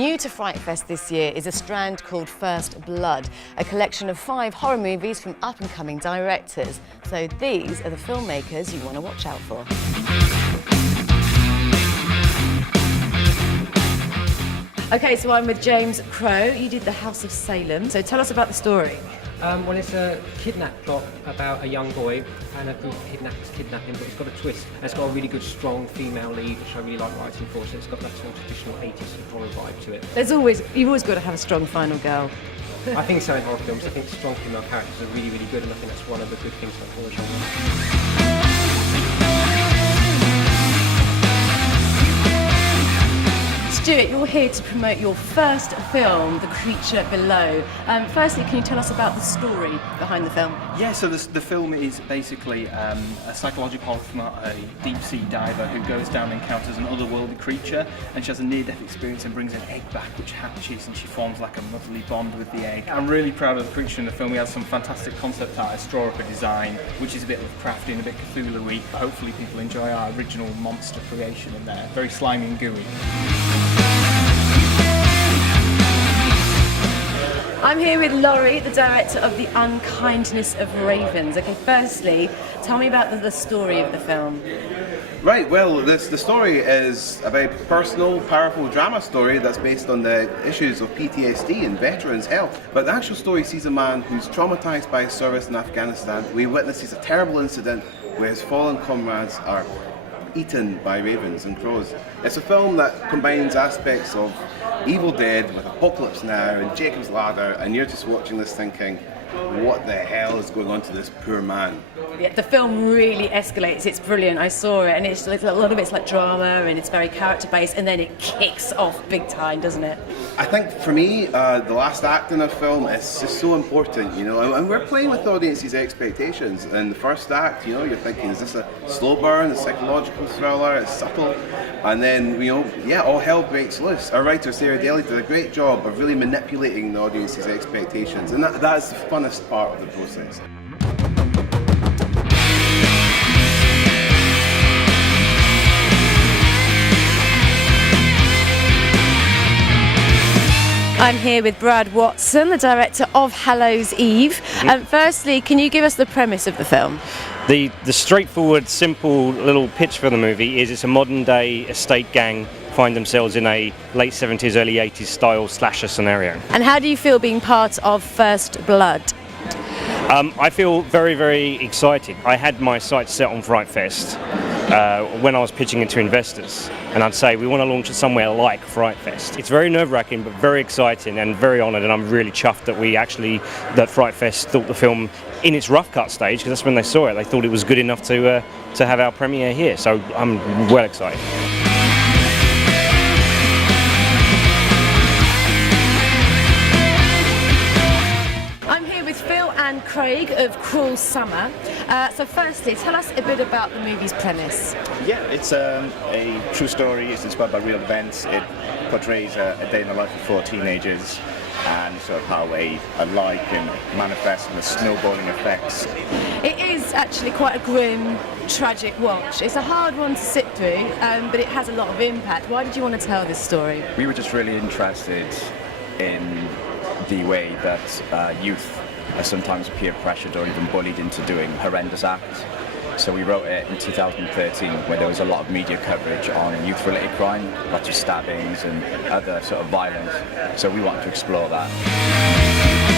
New to FrightFest this year is a strand called First Blood, a collection of 5 horror movies from up-and-coming directors. So these are the filmmakers you want to watch out for. Okay, so I'm with James Crowe. You did the House of Salem, so tell us about the story. Well, it's a kidnap plot about a young boy and a group of kidnappers kidnap him, but it's got a twist. And it's got a really good, strong female lead, which I really like writing for, so it's got that sort of traditional 80s horror vibe to it. You've always got to have a strong final girl. I think so in horror films. I think strong female characters are really, really good, and I think that's one of the good things about horror genre. Stewart, you're here to promote your first film, The Creature Below. Firstly, can you tell us about the story behind the film? Yeah, so the film is basically a psychological horror from a deep-sea diver who goes down and encounters an otherworldly creature, and she has a near-death experience and brings an egg back which hatches, and she forms like a motherly bond with the egg. I'm really proud of the creature in the film. We had some fantastic concept art, Strawberry design, which is a bit crafty and a bit Cthulhu-y. Hopefully people enjoy our original monster creation in there. Very slimy and gooey. I'm here with Laurie, the director of The Unkindness of Ravens. Okay, firstly, tell me about the story of the film. Right, well, the story is a very personal, powerful drama story that's based on the issues of PTSD and veterans' health. But the actual story sees a man who's traumatized by his service in Afghanistan. We witnesses a terrible incident where his fallen comrades are eaten by ravens and crows. It's a film that combines aspects of Evil Dead with Apocalypse Now and Jacob's Ladder, and you're just watching this thinking, what the hell is going on to this poor man? Yeah, the film really escalates. It's brilliant. I saw it, and it's like, a lot of it's like drama, and it's very character-based, and then it kicks off big time, doesn't it? I think for me, the last act in a film is just so important, you know, and we're playing with the audience's expectations. In the first act, you know, you're thinking, is this a slow burn, a psychological thriller, it's subtle, and then, you know, yeah, all hell breaks loose. Our writer, Sarah Daly, did a great job of really manipulating the audience's expectations, and that's the funnest part of the process. I'm here with Brad Watson, the director of Hallows Eve. Firstly, can you give us the premise of the film? The straightforward, simple little pitch for the movie is it's a modern day estate gang find themselves in a late 70s, early 80s style slasher scenario. And how do you feel being part of First Blood? I feel very, very excited. I had my sights set on FrightFest when I was pitching it to investors, and I'd say we want to launch it somewhere like FrightFest. It's very nerve-wracking but very exciting and very honoured, and I'm really chuffed that that FrightFest thought the film in its rough cut stage, because that's when they saw it, they thought it was good enough to have our premiere here, so I'm well excited. Craig of Cruel Summer. So firstly, tell us a bit about the movie's premise. Yeah, it's a true story. It's inspired by real events. It portrays a day in the life of 4 teenagers and sort of how a life can manifest and the snowballing effects. It is actually quite a grim, tragic watch. It's a hard one to sit through, but it has a lot of impact. Why did you want to tell this story? We were just really interested in the way that youth are sometimes peer pressured or even bullied into doing horrendous acts. So we wrote it in 2013, where there was a lot of media coverage on youth-related crime, lots of stabbings and other sort of violence. So we wanted to explore that.